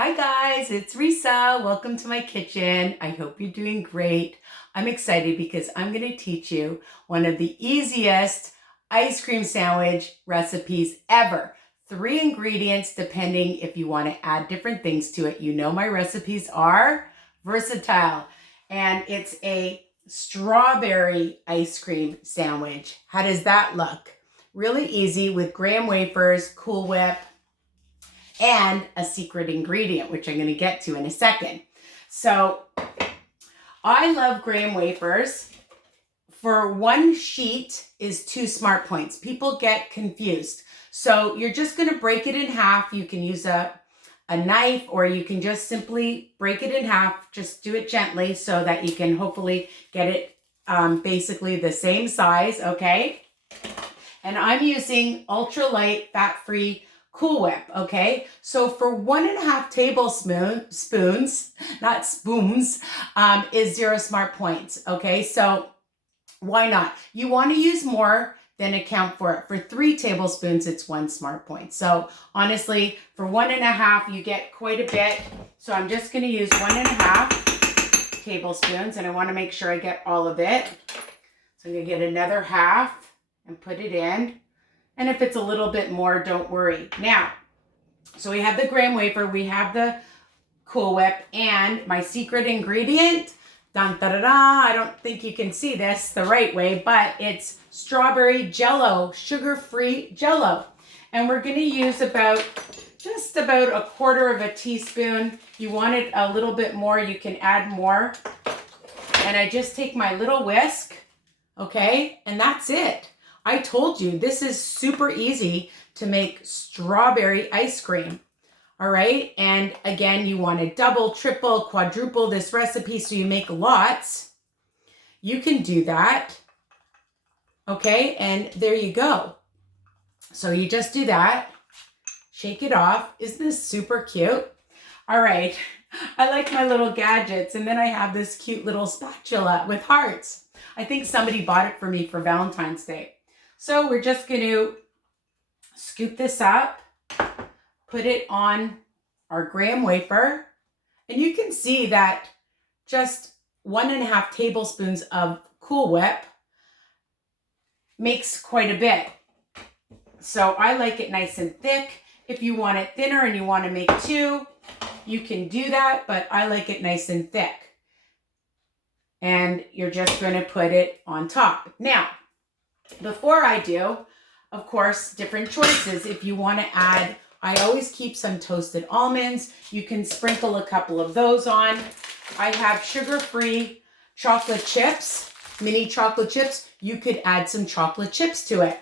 Hi guys, it's Risa. Welcome to my kitchen. I hope you're doing great. I'm excited because I'm going to teach you one of the easiest ice cream sandwich recipes ever. 3 ingredients depending if you want to add different things to it. You know my recipes are versatile. And it's a strawberry ice cream sandwich. How does that look? Really easy with graham wafers, Cool Whip, and a secret ingredient, which I'm going to get to in a second. So I love graham wafers. For 1 sheet is 2 smart points. People get confused. So you're just going to break it in half. You can use a knife, or you can just simply break it in half. Just do it gently so that you can hopefully get it basically the same size, okay? And I'm using ultralight, fat-free Cool Whip, okay? So for 1.5 tablespoons, not spoons, is 0 smart points, okay? So why not? You want to use more than account for it. For 3 tablespoons, it's 1 smart point. So honestly, for 1.5, you get quite a bit. So I'm just going to use 1.5 tablespoons, and I want to make sure I get all of it. So I'm going to get another half and put it in. And if it's a little bit more, don't worry. Now, so we have the graham wafer, we have the Cool Whip, and my secret ingredient, dun, da, da, da, I don't think you can see this the right way, but it's strawberry jello, sugar-free jello. And we're gonna use just about 1/4 teaspoon. You want it a little bit more, you can add more. And I just take my little whisk, okay, and that's it. I told you, this is super easy to make strawberry ice cream, all right? And again, you want to double, triple, quadruple this recipe so you make lots. You can do that, okay? And there you go. So you just do that, shake it off. Isn't this super cute? All right, I like my little gadgets. And then I have this cute little spatula with hearts. I think somebody bought it for me for Valentine's Day. So we're just going to scoop this up, put it on our graham wafer, and you can see that just 1.5 tablespoons of Cool Whip makes quite a bit. So I like it nice and thick. If you want it thinner and you want to make 2, you can do that, but I like it nice and thick. And you're just going to put it on top. Now, before I do, of course, different choices. If you want to add, I always keep some toasted almonds. You can sprinkle a couple of those on. I have sugar-free chocolate chips, mini chocolate chips. You could add some chocolate chips to it.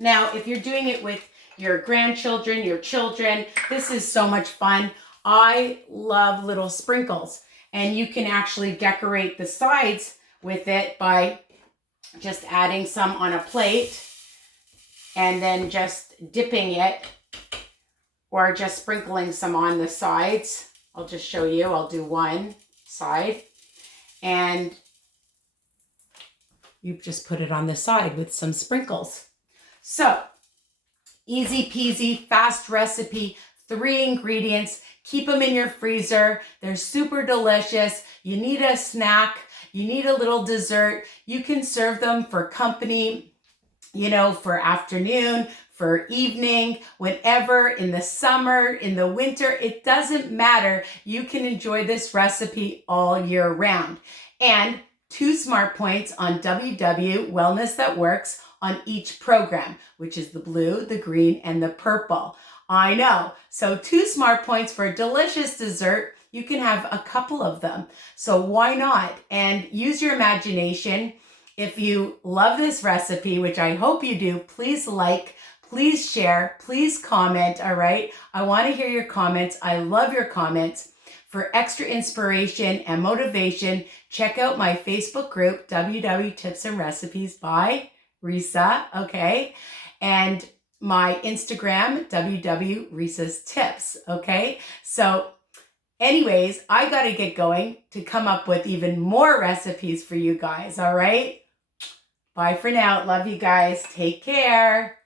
Now, if you're doing it with your grandchildren, your children, this is so much fun. I love little sprinkles, and you can actually decorate the sides with it by just adding some on a plate and then just dipping it, or just sprinkling some on the sides. I'll just show you. I'll do one side, and you just put it on the side with some sprinkles. So easy peasy, fast recipe, 3 ingredients. Keep them in your freezer. They're super delicious. You need a snack. You need a little dessert. You can serve them for company, for afternoon, for evening, whenever, in the summer, in the winter, it doesn't matter. You can enjoy this recipe all year round. And 2 smart points on WW Wellness That Works on each program, which is the blue, the green, and the purple. I know. So 2 smart points for a delicious dessert. You can have a couple of them. So why not? And use your imagination. If you love this recipe, which I hope you do, please like, please share, please comment, all right? I want to hear your comments. I love your comments. For extra inspiration and motivation, check out my Facebook group, WW Tips and Recipes by Risa, okay? And my Instagram, WW Risa's Tips, okay? So anyways, I got to get going to come up with even more recipes for you guys, all right? Bye for now. Love you guys. Take care.